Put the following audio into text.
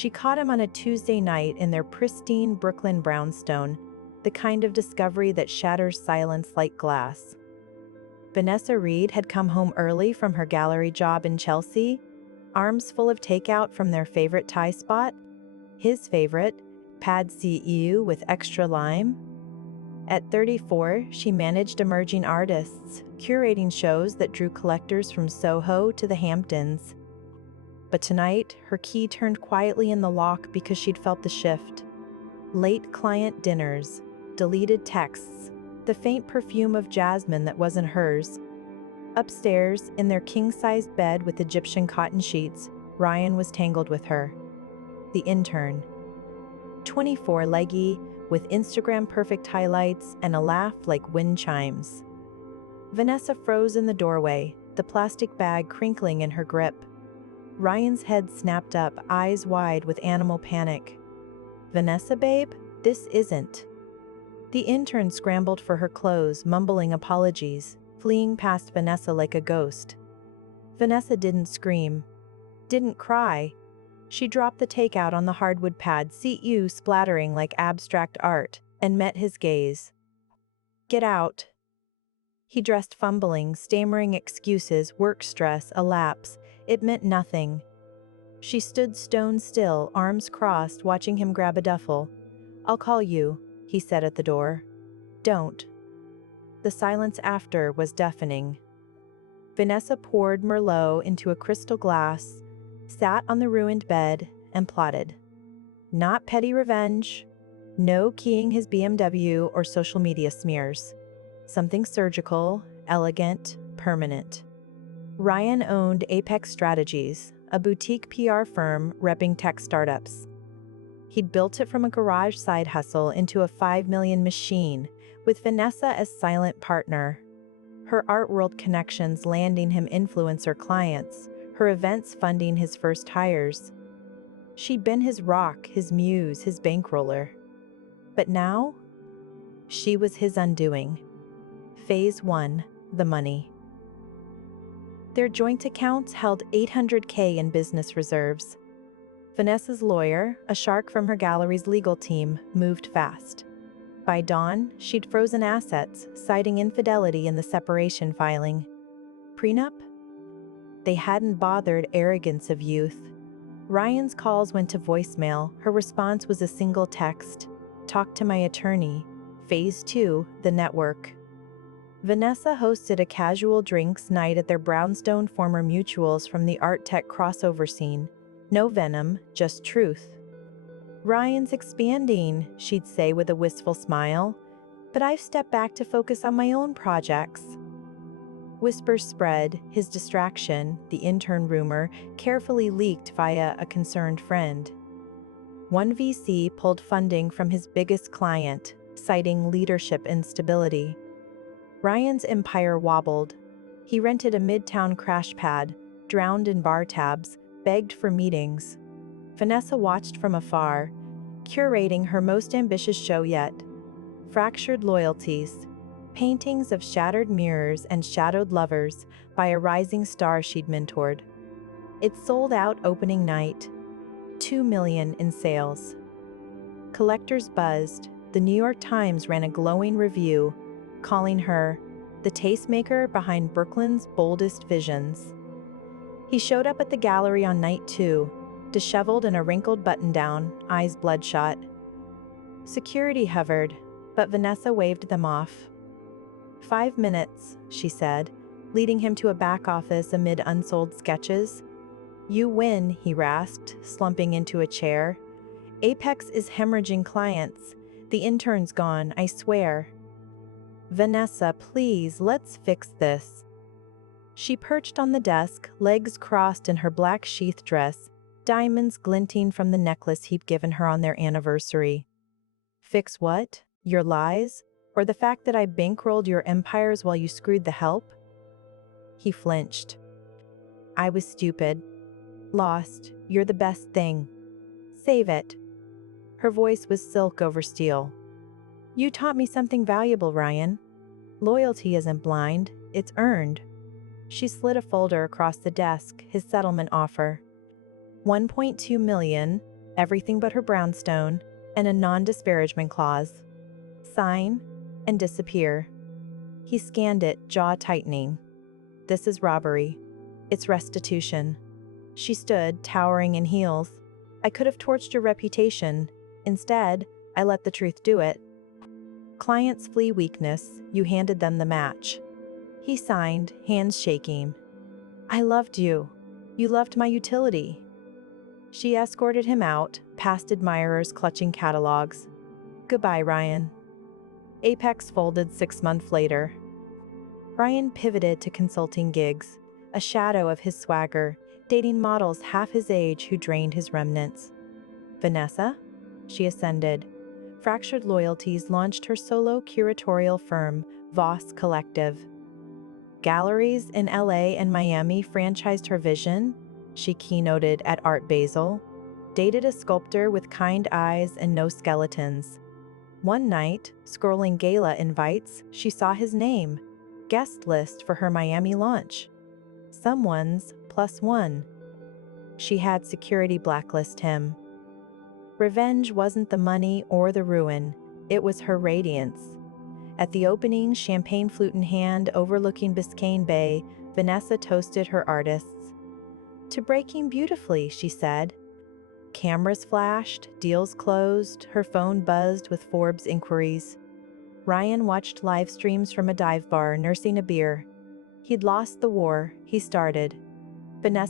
She caught him on a Tuesday night in their pristine Brooklyn brownstone, the kind of discovery that shatters silence like glass. Vanessa Reed had come home early from her gallery job in Chelsea, arms full of takeout from their favorite Thai spot, his favorite, pad see ew with extra lime. At 34, she managed emerging artists, curating shows that drew collectors from Soho to the Hamptons. But tonight, her key turned quietly in the lock because she'd felt the shift. Late client dinners, deleted texts, the faint perfume of jasmine that wasn't hers. Upstairs, in their king-sized bed with Egyptian cotton sheets, Ryan was tangled with her. The intern. 24, leggy, with Instagram-perfect highlights and a laugh like wind chimes. Vanessa froze in the doorway, the plastic bag crinkling in her grip. Ryan's head snapped up, eyes wide with animal panic. "Vanessa, babe, this isn't." The intern scrambled for her clothes, mumbling apologies, fleeing past Vanessa like a ghost. Vanessa didn't scream, didn't cry. She dropped the takeout on the hardwood pad, CU splattering like abstract art, and met his gaze. "Get out." He dressed fumbling, stammering excuses, work stress, a lapse. It meant nothing. She stood stone still, arms crossed, watching him grab a duffel. "I'll call you," he said at the door. "Don't." The silence after was deafening. Vanessa poured Merlot into a crystal glass, sat on the ruined bed, and plotted. Not petty revenge, no keying his BMW or social media smears. Something surgical, elegant, permanent. Ryan owned Apex Strategies, a boutique PR firm repping tech startups. He'd built it from a garage side hustle into a $5 million machine, with Vanessa as silent partner. Her art world connections landing him influencer clients, her events funding his first hires. She'd been his rock, his muse, his bankroller. But now, she was his undoing. Phase 1, the money. Their joint accounts held $800K in business reserves. Vanessa's lawyer, a shark from her gallery's legal team, moved fast. By dawn, she'd frozen assets, citing infidelity in the separation filing. Prenup? They hadn't bothered, arrogance of youth. Ryan's calls went to voicemail. Her response was a single text. "Talk to my attorney." Phase 2, the network. Vanessa hosted a casual drinks night at their brownstone former mutuals from the art tech crossover scene. No venom, just truth. "Ryan's expanding," she'd say with a wistful smile, "but I've stepped back to focus on my own projects." Whispers spread, his distraction, the intern rumor, carefully leaked via a concerned friend. One VC pulled funding from his biggest client, citing leadership instability. Ryan's empire wobbled. He rented a midtown crash pad, drowned in bar tabs, begged for meetings. Vanessa watched from afar, curating her most ambitious show yet. Fractured loyalties, paintings of shattered mirrors and shadowed lovers by a rising star she'd mentored. It sold out opening night, $2 million in sales. Collectors buzzed. The New York Times ran a glowing review, calling her the tastemaker behind Brooklyn's boldest visions. He showed up at the gallery on night 2, disheveled in a wrinkled button-down, eyes bloodshot. Security hovered, but Vanessa waved them off. 5 minutes, she said, leading him to a back office amid unsold sketches. "You win," he rasped, slumping into a chair. "Apex is hemorrhaging clients. The intern's gone, I swear." "Vanessa, please, let's fix this." She perched on the desk, legs crossed in her black sheath dress, diamonds glinting from the necklace he'd given her on their anniversary. "Fix what? Your lies? Or the fact that I bankrolled your empires while you screwed the help?" He flinched. "I was stupid. Lost. You're the best thing. Save it." Her voice was silk over steel. "You taught me something valuable, Ryan. Loyalty isn't blind, it's earned." She slid a folder across the desk, his settlement offer. 1.2 million, everything but her brownstone, and a non-disparagement clause. Sign and disappear. He scanned it, jaw tightening. This is robbery. It's restitution. She stood, towering in heels. I could have torched your reputation. Instead, I let the truth do it. Clients flee weakness, you handed them the match. He signed, hands shaking. I loved you. You loved my utility. She escorted him out, past admirers clutching catalogs. Goodbye, Ryan. Apex folded 6 months later. Ryan pivoted to consulting gigs, a shadow of his swagger, dating models half his age who drained his remnants. Vanessa? She ascended. Fractured Loyalties launched her solo curatorial firm, Voss Collective. Galleries in LA and Miami franchised her vision, she keynoted at Art Basel, dated a sculptor with kind eyes and no skeletons. One night, scrolling gala invites, she saw his name, guest list for her Miami launch. Someone's +1. She had security blacklist him. Revenge wasn't the money or the ruin, it was her radiance. At the opening, champagne flute in hand overlooking Biscayne Bay, Vanessa toasted her artists. To breaking beautifully, she said. Cameras flashed, deals closed, her phone buzzed with Forbes inquiries. Ryan watched live streams from a dive bar, nursing a beer. He'd lost the war, he started. Vanessa